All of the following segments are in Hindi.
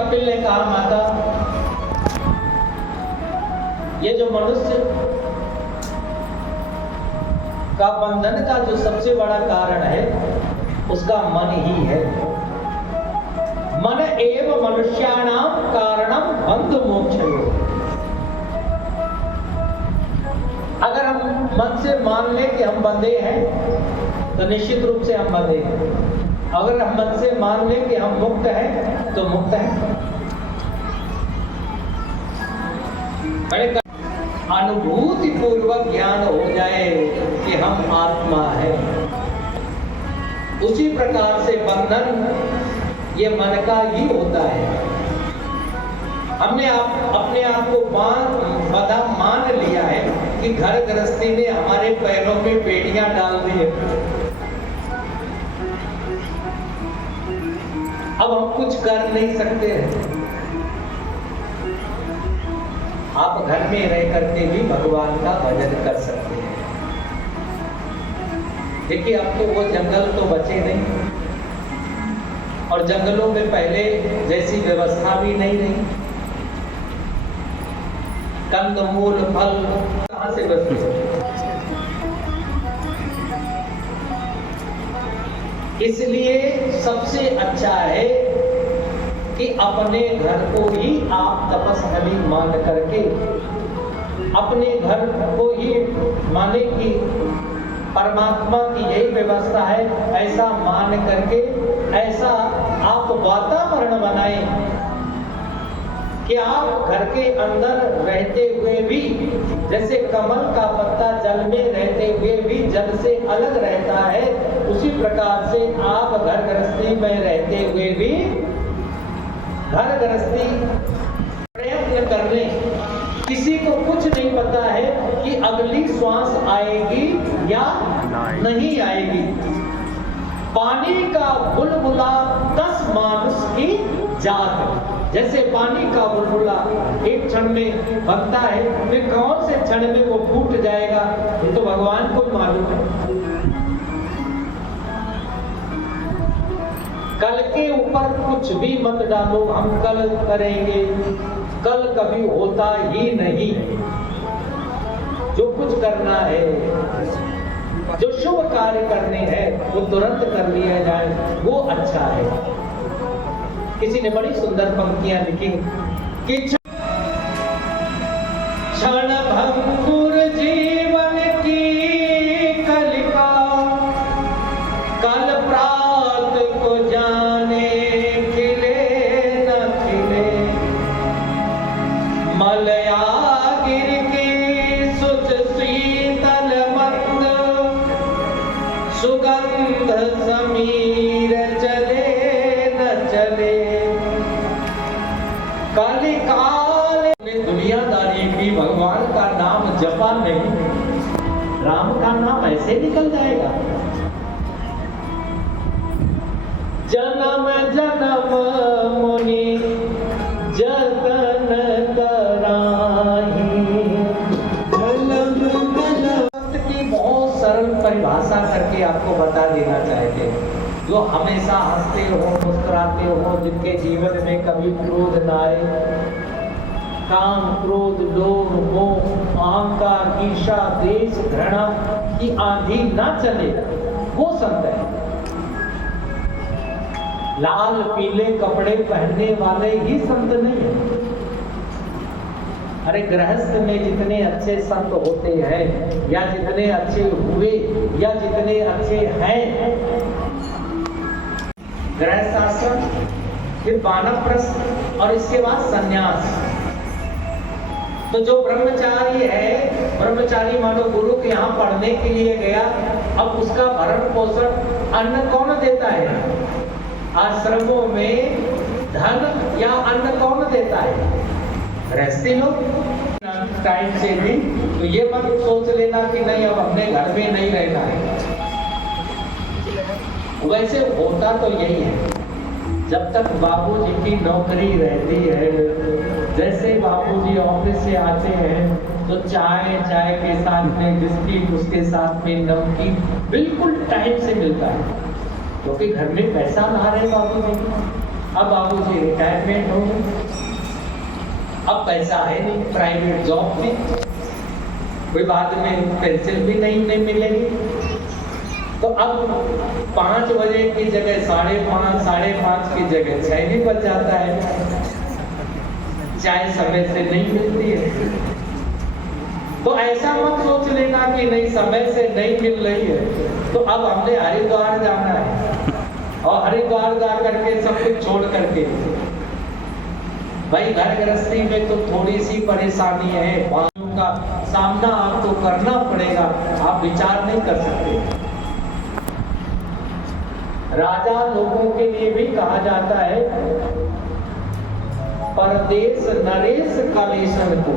कपिल ने कहा, माता, ये जो मनुष्य का बंधन का जो सबसे बड़ा कारण है उसका मन ही है। मन एव मनुष्याणाम कारणम बंध मोक्षयो। अगर हम मन से मान लें कि हम बंधे हैं तो निश्चित रूप से हम बंधे हैं। अगर हम मन से मान लें कि हम मुक्त हैं तो मुक्त हैं। अनुभूति पूर्वक ज्ञान हो जाए कि हम आत्मा है, उसी प्रकार से बंधन ये मन का ही होता है। हमने अपने आप को बंधा मान लिया है कि घर गृहस्थी ने हमारे पैरों में बेड़ियां डाल दी है। अब हम कुछ कर नहीं सकते हैं। आप घर में रह करके भी भगवान का भजन कर सकते हैं। देखिए, अब तो वो जंगल तो बचे नहीं, और जंगलों में पहले जैसी व्यवस्था भी नहीं रही। कंदमूल फल कहां से बचते? इसलिए सबसे अच्छा है कि अपने घर को ही आप तपस्थली मान करके, अपने घर को ही माने कि परमात्मा की यही व्यवस्था है, ऐसा मान करके ऐसा आप वातावरण बनाएं कि आप घर के अंदर रहते हुए भी, जैसे कमल का पत्ता जल में रहते हुए भी जल से अलग रहता है, उसी प्रकार से आप घर गृहस्थी में रहते हुए भी घर गृहस्थी प्रयत्न करने। किसी को कुछ नहीं पता है कि अगली श्वास आएगी या नहीं आएगी। पानी का बुलबुला 10 मानुष की जात। जैसे पानी का बुलबुला एक क्षण में बनता है, फिर कौन से क्षण में वो फूट जाएगा ये तो भगवान को मालूम है। कल के ऊपर कुछ भी मत डालो, हम कल करेंगे, कल कभी होता ही नहीं। जो कुछ करना है, जो शुभ कार्य करने हैं वो तुरंत कर लिया जाए, वो अच्छा है। किसी ने बड़ी सुंदर पंक्तियां लिखी कि क्षण भंगुर जीवन की कलिका, कल प्रात को जाने खिले न खिले, मलया गिर की सुच शीतल मंद, सुगंध समीर चले न चले, कलिकाल में दुनियादारी की भगवान का नाम जपा नहीं, राम का नाम ऐसे निकल जाएगा। जन्म जन्म मुनि जतन कराही, की बहुत सरल परिभाषा करके आपको बता देना चाहते हैं। जो हमेशा हंसते हो, मुस्कुराते हो, जिनके जीवन में कभी क्रोध न आए, काम क्रोध लोभ मोह अहंकार ईर्ष्या द्वेष घृणा की आंधी ना चले, वो संत है। लाल पीले कपड़े पहनने वाले ही संत नहीं है। अरे गृहस्थ में जितने अच्छे संत होते हैं, या जितने अच्छे हुए, या जितने अच्छे हैं, गृहस्थ आश्रम, फिर वानप्रस्थ और इसके बाद संन्यास। तो जो ब्रह्मचारी है, ब्रह्मचारी मानो गुरु के यहाँ पढ़ने के लिए गया, अब उसका भरण पोषण अन्न कौन देता है? आश्रमों में धन या अन्न कौन देता है? गृहस्थी लोग। टाइम से भी तो ये मत सोच लेना कि नहीं अब अपने घर में नहीं रहना है। वैसे होता तो यही है, जब तक बाबूजी की नौकरी रहती है, जैसे बाबूजी ऑफिस से आते हैं तो चाय के साथ में बिस्किट, उसके साथ में नमकीन बिल्कुल टाइम से मिलता है, क्योंकि घर में पैसा ला रहे बाबूजी। अब बाबूजी रिटायरमेंट हो गए, अब पैसा है नहीं, प्राइवेट जॉब में, कोई बाद में पेंशन भी नहीं मिलेगी। तो अब 5 बजे की जगह 5:30, 5:30 की जगह 6 भी बज जाता है, चाय समय से नहीं मिलती है। तो ऐसा मत सोच लेना कि नहीं समय से नहीं मिल रही है। तो अब हमने हरिद्वार जाना है और हरिद्वार जा करके सब कुछ छोड़ करके, भाई घर गृहस्थी में तो थोड़ी सी परेशानी है, बातों का सामना आपको करना पड़ेगा, आप विचार नहीं कर सकते। राजा लोगों के लिए भी कहा जाता है परदेश नरेश कलेशन को,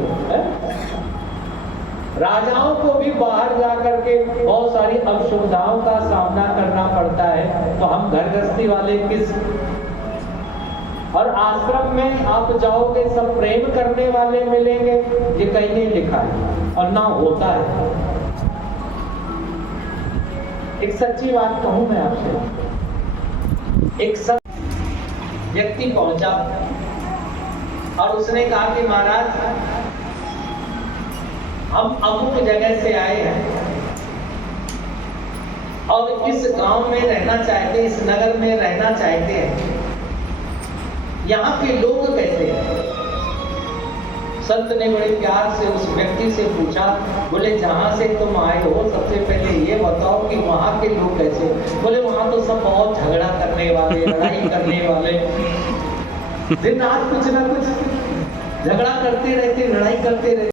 राजाओं को भी बाहर जाकर के बहुत सारी असुविधाओं का सामना करना पड़ता है। तो हम घर गृहस्थी वाले किस, और आश्रम में आप जाओगे सब प्रेम करने वाले मिलेंगे, ये कहीं नहीं लिखा है और ना होता है। एक सच्ची बात कहूं मैं आपसे, एक व्यक्ति पहुंचा और उसने कहा कि महाराज हम अमुक जगह से आए हैं और इस गांव में रहना चाहते हैं, इस नगर में रहना चाहते हैं, यहाँ के लोग कैसे हैं? संत ने बड़े प्यार से उस व्यक्ति से पूछा, बोले जहां से तुम आए हो सबसे पहले ये बताओ कि वहां के लोग कैसे? बोले वहां तो सब बहुत झगड़ा करने वाले, लड़ाई करने वाले, दिन रात कुछ ना कुछ झगड़ा करते रहते, लड़ाई करते रहते।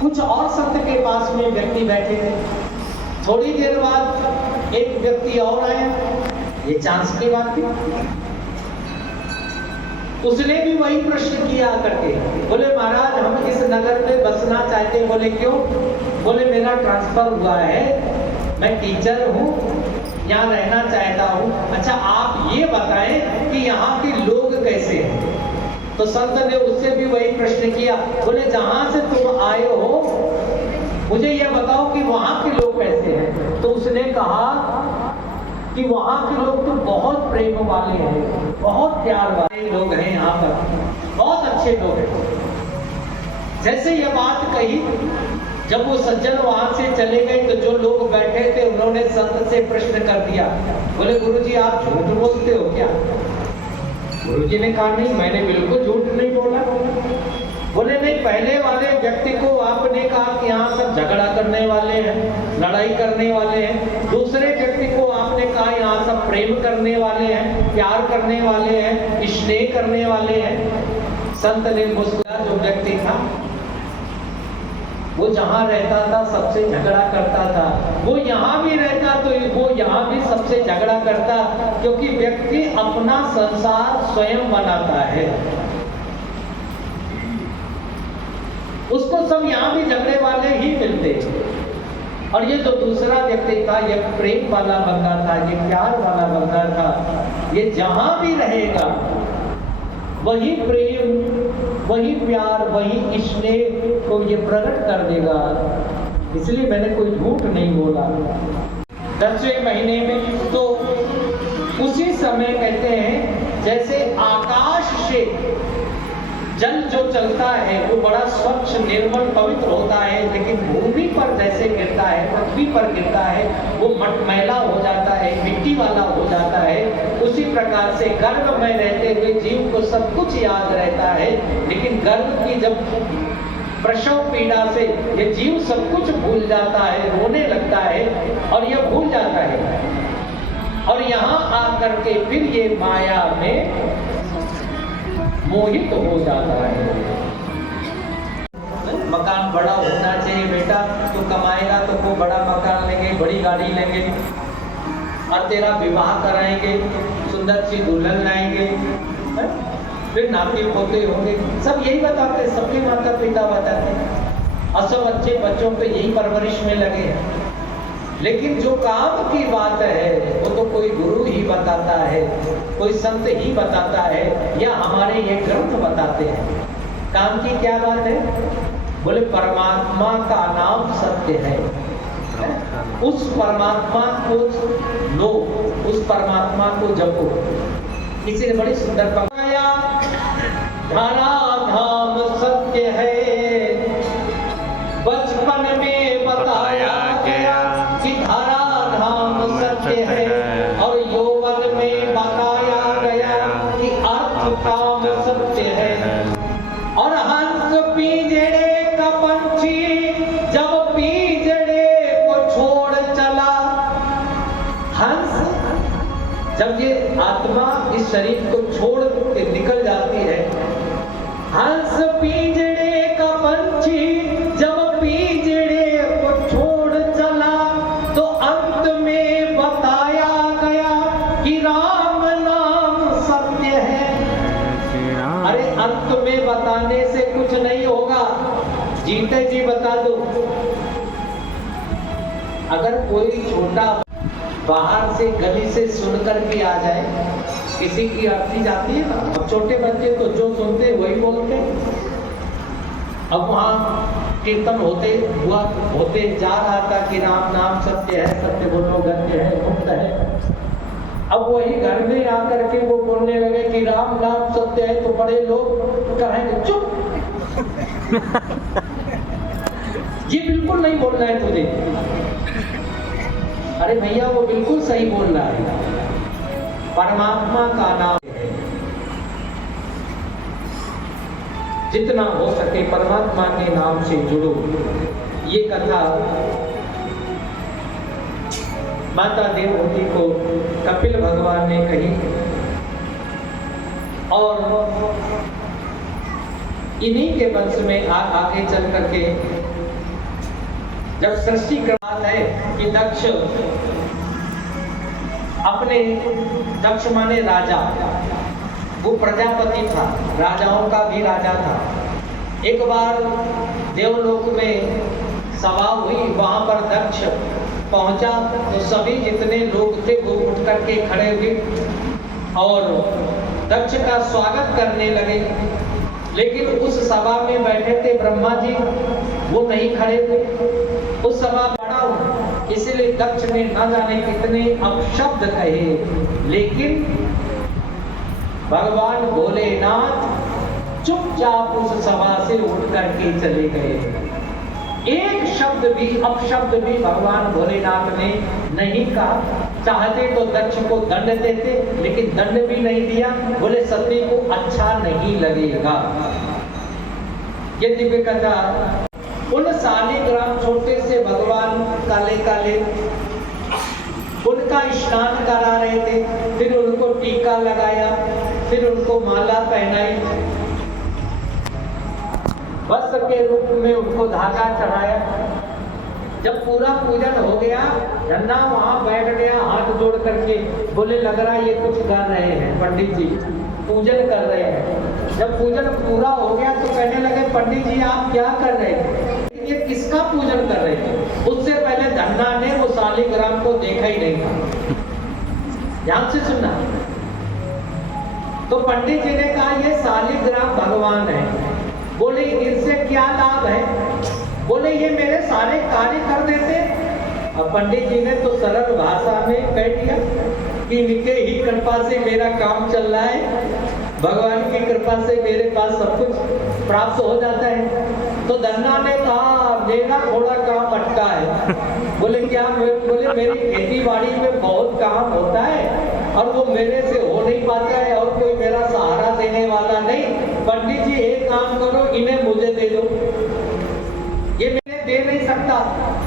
कुछ और संत के पास में व्यक्ति बैठे थे, थोड़ी देर बाद एक व्यक्ति और आया, ये चांस की बात थी, उसने भी वही प्रश्न किया करके, बोले महाराज हम इस नगर में बसना चाहते हैं। बोले क्यों? बोले मेरा ट्रांसफर हुआ है, मैं टीचर हूँ, यहाँ रहना चाहता हूँ। अच्छा आप ये बताएं कि यहाँ के लोग कैसे हैं? तो संत ने उससे भी वही प्रश्न किया, बोले जहां से तुम आए हो मुझे यह बताओ कि वहां के लोग कैसे हैं? तो उसने कहा कि वहां के लोग तो बहुत प्रेम वाले हैं, बहुत प्यार वाले लोग हैं, यहाँ पर बहुत अच्छे लोग हैं। जैसे यह बात कही, जब वो सज्जन वहां से चले गए तो जो लोग बैठे थे उन्होंने संत से प्रश्न कर दिया, बोले गुरुजी आप झूठ बोलते हो क्या? गुरुजी ने कहा नहीं मैंने बिल्कुल झूठ नहीं बोला। बोले नहीं, पहले वाले व्यक्ति को आपने कहा कि यहाँ सब झगड़ा करने वाले हैं, लड़ाई करने वाले हैं। दूसरे व्यक्ति को आपने कहा यहाँ सब प्रेम करने वाले हैं, प्यार करने वाले हैं, स्नेह करने वाले हैं। संत ने मुस्कुरा, जो व्यक्ति था वो जहाँ रहता था सबसे झगड़ा करता था, वो यहाँ भी रहता तो वो यहाँ भी सबसे झगड़ा करता, क्योंकि व्यक्ति अपना संसार स्वयं बनाता है। उसको सब यहाँ भी झगड़े वाले ही मिलते। और ये जो दूसरा व्यक्ति था, ये प्रेम वाला बंदा था, ये प्यार वाला बंदा था, ये जहां भी रहेगा वही प्रेम, वही प्यार, वही स्नेह को ये प्रकट कर देगा। इसलिए मैंने कोई झूठ नहीं बोला। 10वें महीने में तो उसी समय कहते हैं जैसे आकाश से जल जो चलता है वो बड़ा स्वच्छ निर्मल पवित्र होता है, लेकिन भूमि पर जैसे गिरता है, पृथ्वी पर गिरता है, वो मटमैला हो जाता है, मिट्टी वाला हो जाता है। उसी प्रकार से गर्भ में रहते हुए जीव को सब कुछ याद रहता है, लेकिन गर्भ की जब प्रसव पीड़ा से ये जीव सब कुछ भूल जाता है, रोने लगता है और ये भूल जाता है, और यहाँ आकर के फिर ये माया में मोहित हो जाता है। मकान बड़ा होना चाहिए बेटा, तो कमाएगा तो को बड़ा मकान लेंगे, बड़ी गाड़ी लेंगे, और तेरा विवाह कराएंगे, सुंदर सी दुल्हन लाएंगे, फिर नाती पोते होंगे। सब यही बताते हैं, सबके माता पिता बताते हैं, और सब अच्छे बच्चों पे यही परवरिश में लगे हैं। लेकिन जो काम की बात है वो तो कोई गुरु ही बताता है, कोई संत ही बताता है, या हमारे ये ग्रंथ बताते हैं। काम की क्या बात है? बोले परमात्मा का नाम सत्य है। उस परमात्मा को लो, उस परमात्मा को जपो। किसी ने बड़ी सुंदर बताया, धरा धाम सत्य है, बचपन में बताया गया कि धरा धाम सत्य है, और यौवन में बताया गया कि अर्थ काम सत्य है। और हंस पिंजरे का पंछी जब पिंजरे को छोड़ चला, हंस जब ये आत्मा इस शरीर को छोड़ के निकल जाती है, हंस पिंजरे का पंछी जब पिंजरे को छोड़ चला, तो अंत में बताया गया कि राम नाम सत्य है। अरे अंत में बताने से कुछ नहीं होगा, जीते जी बता दो। अगर कोई छोटा बाहर से गली से सुनकर के आ जाए, किसी की अर्थी जाती है ना, अब छोटे बच्चे तो जो सुनते वही बोलते। अब वहाँ कीर्तन होते जा रहा था कि राम नाम सत्य है, सत्य बोलो गत्य है, मुक्त है। अब वही घर में आकर के वो बोलने लगे कि राम नाम सत्य है, तो बड़े लोग कहेंगे चुप, ये बिल्कुल नहीं बोलना है तुझे। अरे भैया वो बिल्कुल सही बोल रहा है, परमात्मा का नाम है। जितना हो सके परमात्मा के नाम से जुड़ो। ये कथा माता देवहूति को कपिल भगवान ने कही, और इन्हीं के वंश में आगे चल करके जब सृष्टि क्रमात है कि दक्ष माने राजा, वो प्रजापति था, राजाओं का भी राजा था। एक बार देवलोक में सभा हुई, वहां पर दक्ष पहुंचा तो सभी जितने लोग थे वो उठ करके खड़े हुए और दक्ष का स्वागत करने लगे। लेकिन उस सभा में बैठे थे ब्रह्मा जी, वो नहीं खड़े थे। उस सभा बड़ा हुआ, इसलिए दक्ष ने न जाने कितने अपशब्द कहे, लेकिन भगवान भोलेनाथ चुपचाप उस सभा से उठ करके चले गए। एक शब्द भी, अपशब्द भी भगवान भोलेनाथ ने नहीं कहा। चाहते तो दक्ष को दंड देते, लेकिन दंड भी नहीं दिया, बोले सती को अच्छा नहीं लगेगा। ये दिव्य कथा उन शालिग्राम छोटे से भगवान काले काले उनका स्नान करा रहे थे, फिर उनको टीका लगाया, फिर उनको माला पहनाई, वस्त्र के रूप में उनको धागा चढ़ाया। जब पूरा पूजन हो गया, धन्ना वहां बैठ गया हाथ जोड़ करके, बोले लग रहा है ये कुछ कर रहे हैं पंडित जी, पूजन कर रहे हैं। जब पूजन पूरा हो गया तो कहने लगे पंडित जी आप क्या कर रहे थे, ये किसका पूजन कर रहे थे। उससे पहले धन्ना ने वो शालिग्राम को देखा ही नहीं था। ध्यान से सुनना। तो पंडित जी ने कहा ये शालिग्राम भगवान है। बोले इनसे क्या लाभ है, बोले ये मेरे सारे कार्य कर देते। अब पंडित जी ने तो सरल भाषा में कह दिया कि इनके ही कृपा से मेरा काम चल रहा है, भगवान की कृपा से मेरे पास सब कुछ प्राप्त हो जाता है। तो धन्ना ने कहा मेरा थोड़ा काम अटका है। बोले क्या, बोले मेरी खेती बाड़ी में बहुत काम होता है और वो मेरे से हो नहीं पाता है और कोई मेरा सहारा देने वाला नहीं। पंडित जी एक काम करो, इन्हें मुझे दे दो, ये मेरे दे नहीं सकता,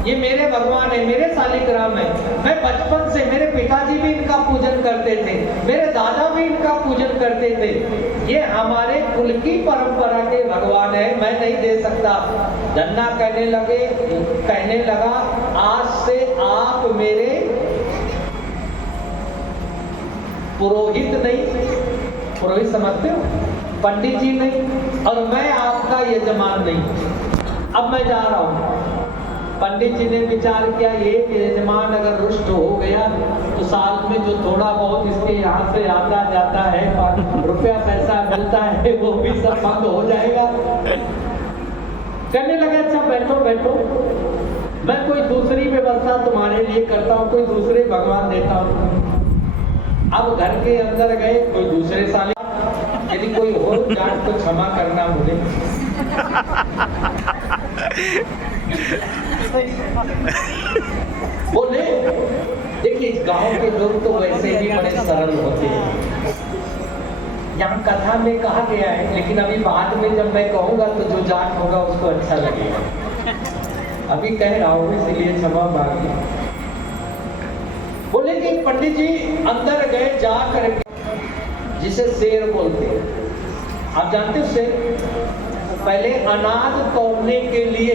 ये मेरे भगवान है, मेरे शालिग्राम है। मैं बचपन से, मेरे पिताजी भी इनका पूजन करते थे, मेरे दादा भी इनका पूजन करते थे, ये हमारे कुल की परंपरा के भगवान है, मैं नहीं दे सकता। धन्ना कहने लगा आज से आप मेरे पुरोहित नहीं, पुरोहित समझते हो, पंडित जी नहीं, और मैं आपका यजमान नहीं, अब मैं जा रहा हूँ। पंडित जी ने विचार किया एक यजमान अगर रुष्ट हो गया तो साल में जो थोड़ा बहुत इसके यहाँ से आता जाता है, रुपया पैसा मिलता है, वो भी सब बंद हो जाएगा। कहने लगे अच्छा बैठो बैठो। मैं कोई दूसरी व्यवस्था तुम्हारे लिए करता हूँ, कोई दूसरे भगवान देता हूँ। अब घर के अंदर गए, कोई दूसरे साले, यदि कोई हो जाट तो क्षमा करना मुझे। बोले देखिए गांव के लोग तो वैसे भी बड़े सरल होते हैं, यहाँ कथा में कहा गया है, लेकिन अभी बाद में जब मैं कहूंगा तो जो जाट होगा उसको अच्छा लगेगा। अभी कह रहा हूँ इसलिए क्षमा मांगी। बोले कि पंडित जी अंदर गए जा करके, जिसे शेर बोलते हैं, आप जानते हो शेर? पहले अनाज तोड़ने के लिए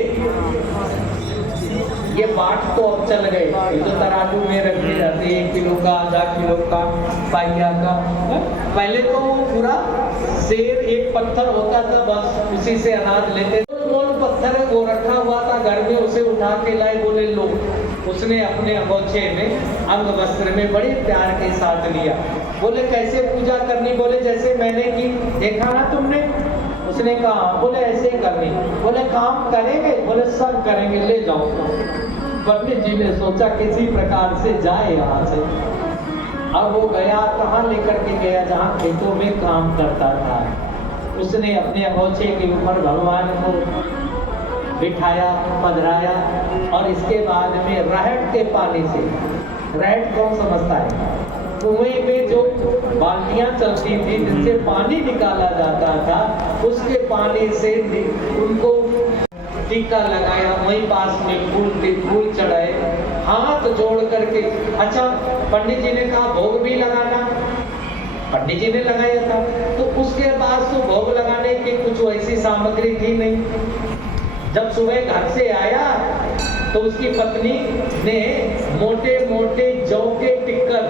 ये बाट तो अब चल गए, ये तो तराजू में रखे जाते, 1 किलो का, आधा किलो का, पाइया का। पहले तो पूरा शेर एक पत्थर होता था, बस उसी से अनाज लेते। गोल पत्थर वो रखा हुआ था घर में, उसे उठा के लाए। बोले लो, उसने अपने अगोछे में अंग वस्त्र में बड़े प्यार के साथ लिया। बोले कैसे पूजा करनी? बोले जैसे मैंने की, देखा ना तुमने? उसने कहा। बोले ऐसे ही करनी। बोले काम करेंगे? बोले सब करेंगे, ले जाओ। पंडित जी ने सोचा किसी प्रकार से जाए यहाँ से। अब वो गया, कहाँ लेकर के गया? जहाँ खेतों में काम करता था। उसने अपने अगोछे के ऊपर भगवान को बिठाया, पधराया, और इसके बाद में रहट के पानी से, रहट कौन समझता है? कुएं में जो बाल्टियां चलती थी जिनसे पानी निकाला जाता था, उसके पानी से उनको टीका लगाया, वहीं पास में फूल चढ़ाए, हाथ जोड़ करके। अच्छा, पंडित जी ने कहा भोग भी लगाना, पंडित जी ने लगाया था। तो उसके बाद तो भोग लगाने की कुछ वैसी सामग्री थी नहीं। जब सुबह घर से आया तो उसकी पत्नी ने मोटे मोटे जौ के टिक्कर,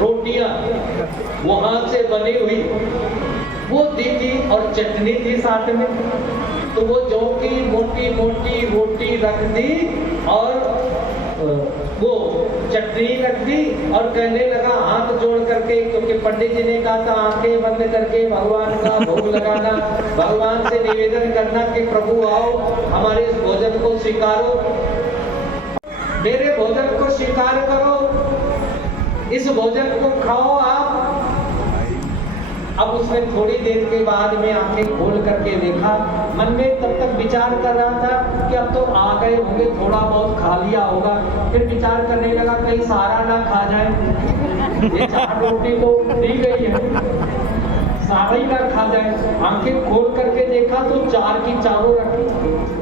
रोटियां वो हाथ से बनी हुई वो दी थी, और चटनी थी साथ में। तो वो जौ की मोटी मोटी रोटी रख दी और वो चटनी रख दी, और कहने लगा हाथ जोड़ करके, क्योंकि पंडित जी ने कहा था आंखें बंद करके भगवान का भोग लगाना, भगवान से निवेदन करना कि प्रभु आओ हमारे इस भोजन को स्वीकारो, मेरे भोजन को स्वीकार करो, इस भोजन को खाओ आप। अब उसने थोड़ी देर के बाद में आंखें खोल करके देखा, मन में तब तक विचार कर रहा था कि अब तो आ गए होंगे, थोड़ा बहुत खा लिया होगा। फिर विचार करने लगा कहीं सारा ना खा जाए, ये 4 रोटी तो दी गई है, सारा ही ना खा जाए। आंखें खोल करके देखा तो 4 की चारों रखी।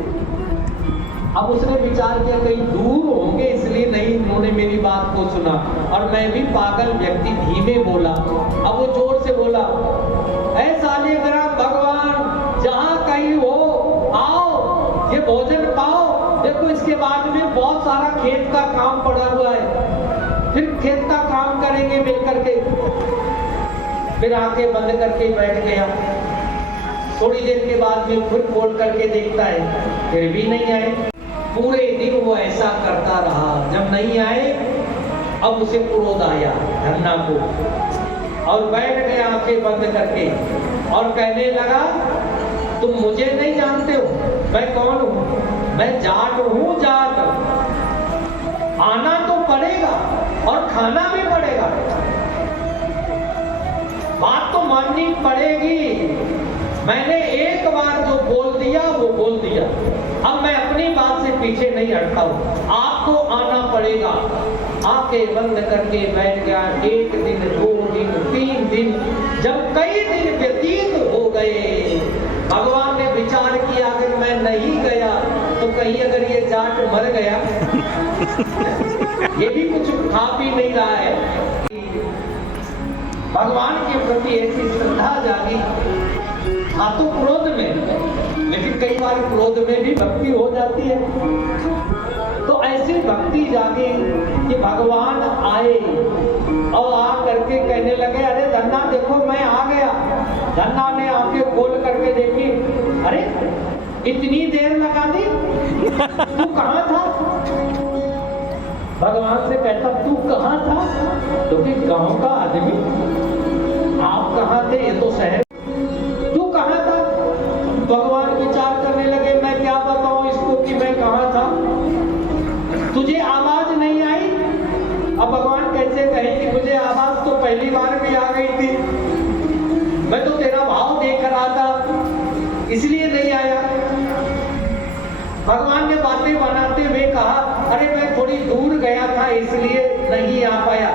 अब उसने विचार किया कहीं दूर होंगे, इसलिए नहीं उन्होंने मेरी बात को सुना, और मैं भी पागल व्यक्ति धीमे बोला। अब वो जोर से बोला, ऐ सालिग्राम भगवान जहां कहीं हो आओ, ये भोजन पाओ। देखो इसके बाद में बहुत सारा खेत का काम पड़ा हुआ है, फिर खेत का काम करेंगे मिल करके। फिर आंखें बंद करके बैठ गया। थोड़ी देर के बाद में फिर खोल करके देखता है, फिर भी नहीं आए। पूरे दिन वो ऐसा करता रहा, जब नहीं आए अब उसे क्रोध आया धन्ना को, और बैठ गया आंखें बंद करके और कहने लगा तुम मुझे नहीं जानते हो, मैं कौन हूं? मैं जाट हूं, जाट। आना तो पड़ेगा और खाना भी पड़ेगा, बात तो माननी पड़ेगी। मैंने एक बार जो बोल दिया वो बोल दिया, अब मैं अपनी बात से पीछे नहीं हटता हूं, आपको आना पड़ेगा। आंखें बंद करके बैठ गया। 1 दिन, 2 दिन, 3 दिन, जब कई दिन व्यतीत हो गए, भगवान ने विचार किया अगर मैं नहीं गया तो कहीं अगर ये जाट मर गया, ये भी कुछ खा पी नहीं रहा है। भगवान के प्रति ऐसी श्रद्धा जागी, हाँ तो क्रोध में, लेकिन कई बार क्रोध में भी भक्ति हो जाती है। तो ऐसी भक्ति जागे कि भगवान आए और आ करके कहने लगे अरे धन्ना देखो मैं आ गया। धन्ना ने आंखें खोल करके देखी, अरे इतनी देर लगा दी, तू कहाँ था? भगवान से कहता तू कहाँ था? क्योंकि गांव का आदमी, आप कहाँ थे? ये तो शहर। तू कहाँ था? भगवान विचार करने लगे मैं क्या बताऊं इसको कि मैं कहाँ था। इसलिए नहीं आया। भगवान ने बातें बनाते हुए कहा, अरे मैं थोड़ी दूर गया था इसलिए नहीं आ पाया।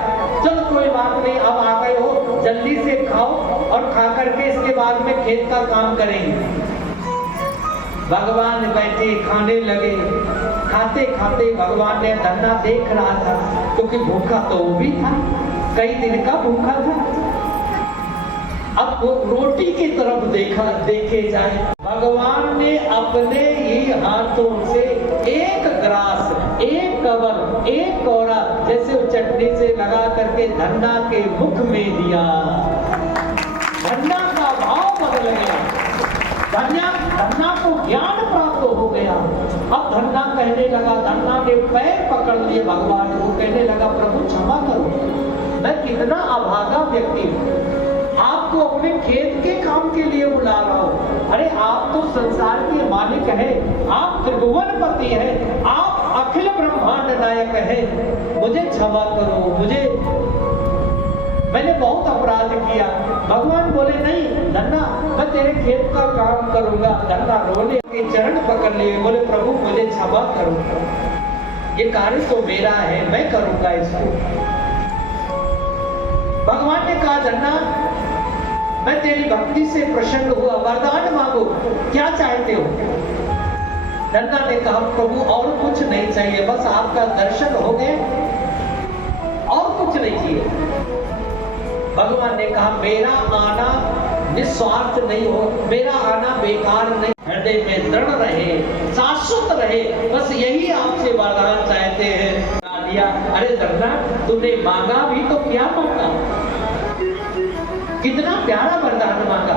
चलो कोई बात नहीं, अब आ गए हो, जल्दी से खाओ और खा करके इसके बाद में खेत का काम करेंगे। भगवान बैठे खाने लगे। खाते खाते भगवान ने धन्ना देख रहा था, क्योंकि भूखा तो वो भी था, कई दिन का भूखा था। अब वो रोटी की तरफ देखे जाए, भगवान ने अपने ही हाथों से एक ग्रास, एक कवर, एक कौड़ा जैसे वो चटनी से लगा करके धन्ना के मुख में दिया। धन्ना का भाव बदल गया, धन्ना को ज्ञान प्राप्त हो गया। अब धन्ना कहने लगा, धन्ना ने पैर पकड़ लिए भगवान को, कहने लगा प्रभु क्षमा करो, मैं कितना अभागा व्यक्ति हूँ, आपको अपने खेत के काम के लिए बुला रहा हूं। अरे आप तो संसार के मालिक हैं, आप त्रिभुवनपति हैं, आप अखिल ब्रह्मांड नायक हैं, मुझे क्षमा करो, मैंने बहुत अपराध किया। भगवान बोले नहीं धन्ना, मैं तेरे खेत का काम करूंगा। धन्ना रोने के चरण पकड़ लिए, बोले प्रभु मुझे क्षमा करो, ये कार्य तो मेरा है, मैं करूंगा इसको। भगवान ने कहा धन्ना मैं तेरी भक्ति से प्रसन्न हुआ, वरदान मांगो, क्या चाहते हो? धन्ना ने कहा प्रभु और कुछ नहीं चाहिए, बस आपका दर्शन हो गए, और कुछ नहीं चाहिए। भगवान ने कहा मेरा आना निस्वार्थ नहीं हो, मेरा आना बेकार नहीं, हृदय में दृढ़ रहे, शाश्वत रहे, बस यही आपसे वरदान चाहते हैं। दिया। अरे धन्ना तूने मांगा भी तो क्या मांगा, कितना प्यारा वरदान मांगा।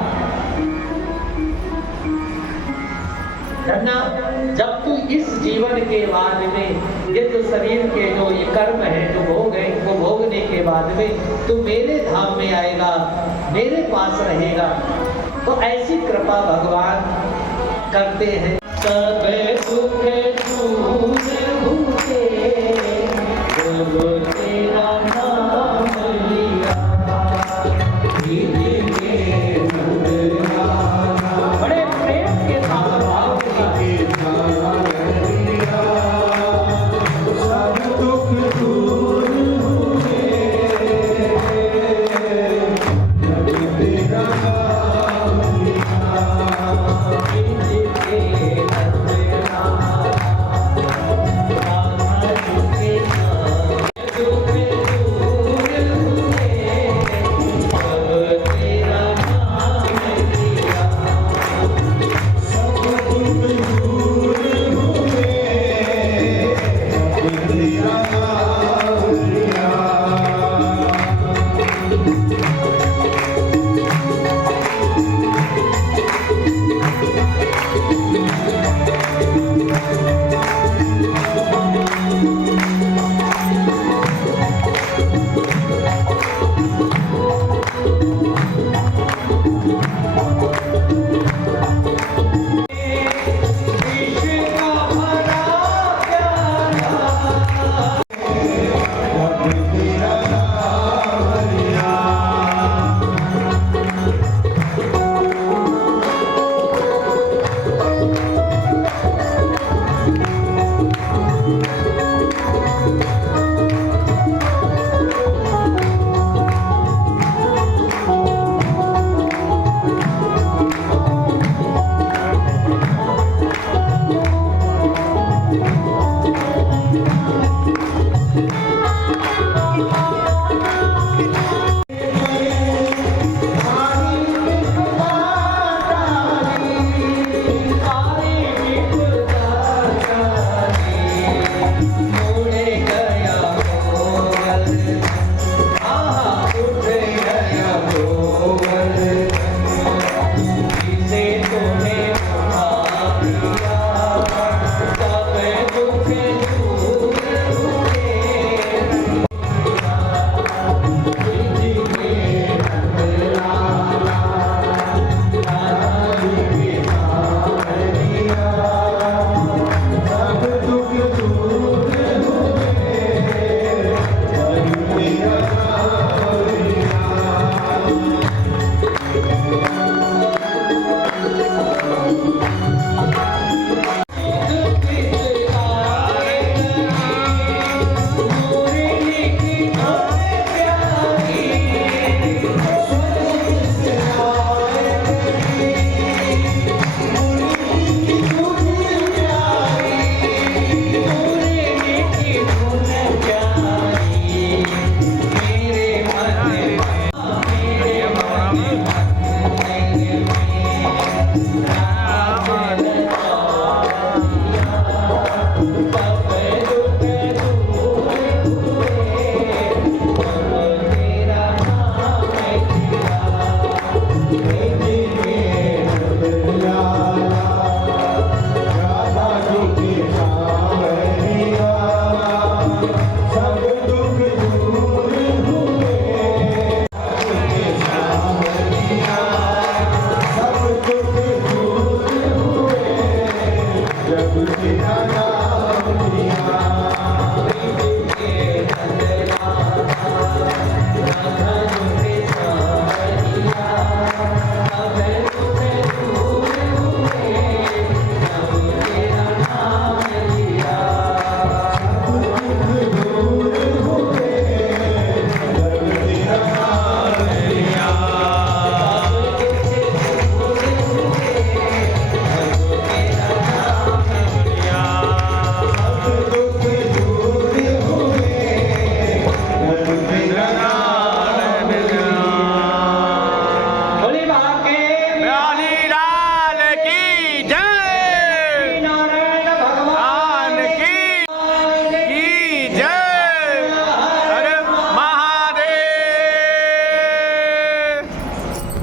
धन्ना जब तू इस जीवन के बाद में, ये जो शरीर के जो ये कर्म है जो भोग है, वो भोगने के बाद में तू मेरे धाम में आएगा, मेरे पास रहेगा, तो ऐसी कृपा भगवान करते हैं। सब सुख दूर भूते, तेरा नाम लिया, बड़े प्रेम के साथ भाव सब दुख दूर हुए, तेरा नाम लिया।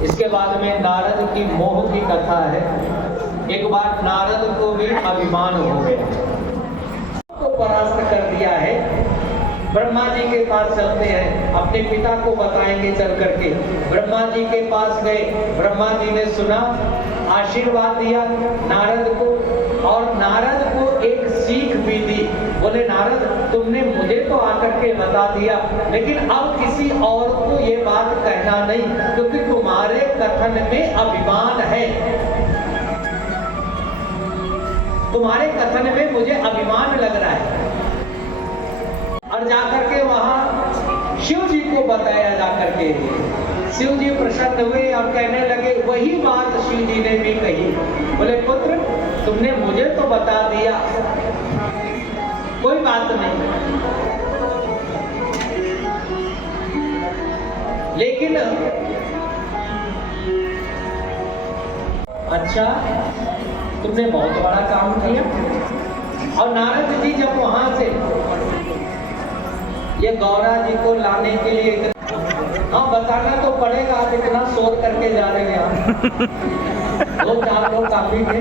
इसके बाद में नारद की मोह की कथा है। एक बार नारद को भी अभिमान हो गया, को परास्त कर दिया है। ब्रह्मा जी के पास चलते हैं, अपने पिता को बताएंगे चल करके। ब्रह्मा जी के पास गए, ब्रह्मा जी ने सुना, आशीर्वाद दिया नारद को, और नारद को एक सीख भी दी। बोले नारद, तुमने मुझे तो आकर के बता दिया, लेकिन अब किसी और को ये बात कहना नहीं, क्योंकि तुम्हारे कथन में अभिमान है। तुम्हारे कथन में मुझे अभिमान लग रहा है। और जाकर के वहां शिव जी को बताया जाकर के, शिव जी प्रसन्न हुए और कहने लगे, वही बात शिव जी ने भी कही। बोले पुत्र, तुमने मुझे तो बता दिया, कोई बात नहीं, लेकिन अच्छा तुमने बहुत बड़ा काम किया। और नारद जी जब वहां से ये गौरा जी को लाने के लिए, हाँ बताना तो पड़ेगा, आप इतना शोर करके जा रहे हैं आप। 2-4 लोग काफी थे,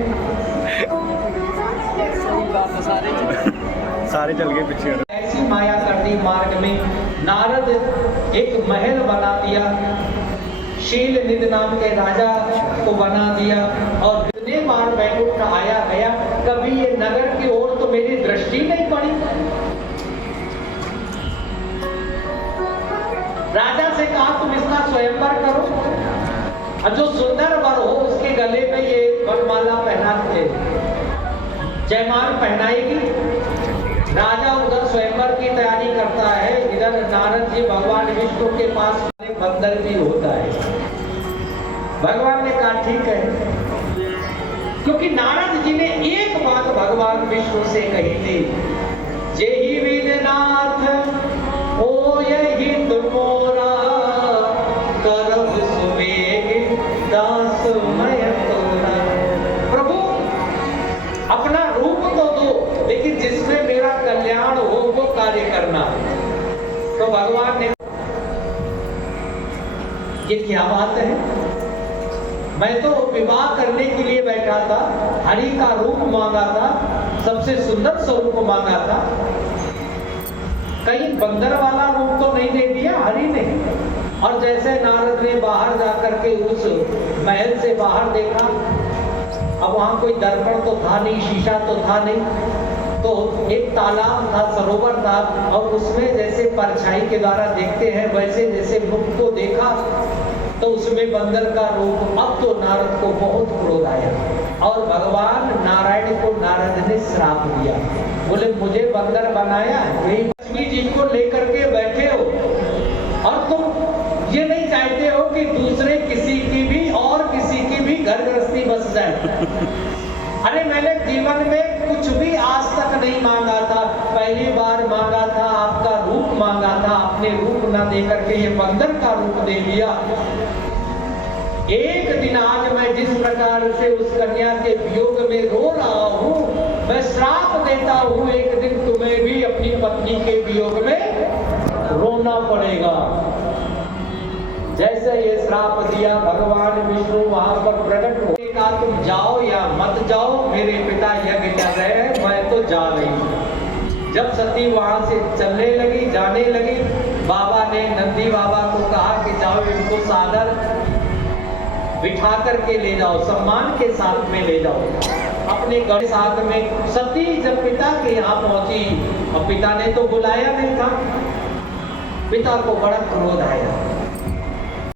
सारे चल गए पीछे। ऐसी माया कर दी मार्ग में। नारद एक महल बना दिया, शील निधि नाम के राजा को बना दिया, और जितने बार वैकुंठ आया गया, कभी ये नगर की ओर तो मेरी दृष्टि नहीं पड़ी। राजा से कहा तुम इसका स्वयंवर करो, और जो सुंदर वर हो उसके गले में ये वरमाला पहना के जयमाल पहनाएगी। राजा उधर स्वयंवर की तैयारी करता है, इधर नारद जी भगवान विष्णु के पास बंदर भी होता है। भगवान ने कहा ठीक है, क्योंकि नारद जी ने एक बात भगवान विष्णु से कही थी, जेहि विदनाथ हो यही तुमोरा, करब सुवेग दास मय तोरा। प्रभु अपना रूप तो दो, लेकिन जिसमें मेरा कल्याण हो वो कार्य करना। तो भगवान ने, ये क्या बात है, मैं तो विवाह करने के लिए बैठा था, हरि का रूप मांगा था, सबसे सुंदर स्वरूप मांगा था, कहीं बंदर वाला रूप तो नहीं दे दिया हरि ने। और जैसे नारद ने बाहर जाकर के उस महल से बाहर देखा, अब वहां कोई दर्पण तो था नहीं, शीशा तो था नहीं, तो एक तालाब था, सरोवर था, और उसमें जैसे परछाई के द्वारा देखते हैं वैसे जैसे मुख को देखा, तो उसमें बंदर का रूप। अब तो नारद को बहुत क्रोध आया, और भगवान नारायण को नारद ने श्राप दिया। बोले मुझे बंदर बनाया, यही लक्ष्मी जी को लेकर के बैठे हो, और तुम ये नहीं चाहते हो कि दूसरे किसी की भी और किसी की भी घर गृहस्थी बस जाए। अरे मैंने जीवन में कुछ भी आज तक नहीं मांगा था, पहली बार मांगा था आपका रूप मांगा था, आपने रूप न दे करके ये बंदर का रूप दे दिया। एक दिन आज मैं जिस प्रकार से उस कन्या के वियोग में रो रहा हूँ, मैं श्राप देता हूँ, एक दिन तुम्हें भी अपनी पत्नी के वियोग में रोना पड़ेगा। जैसे ये श्राप दिया भगवान विष्णु वहां पर प्रकट हो कहा तुम जाओ या मत जाओ, मेरे पिता यज्ञ कर रहे हैं, मैं तो जा रही हूं। जब सती वहां से चलने लगी, जाने लगी, बाबा ने नंदी बाबा को कहा कि जाओ इनको सादर बिठा करके ले जाओ, सम्मान के साथ में ले जाओ अपने घर साथ में। सती जब पिता के यहाँ पहुंची, अब पिता ने तो बुलाया नहीं था, पिता को बड़ा क्रोध आया।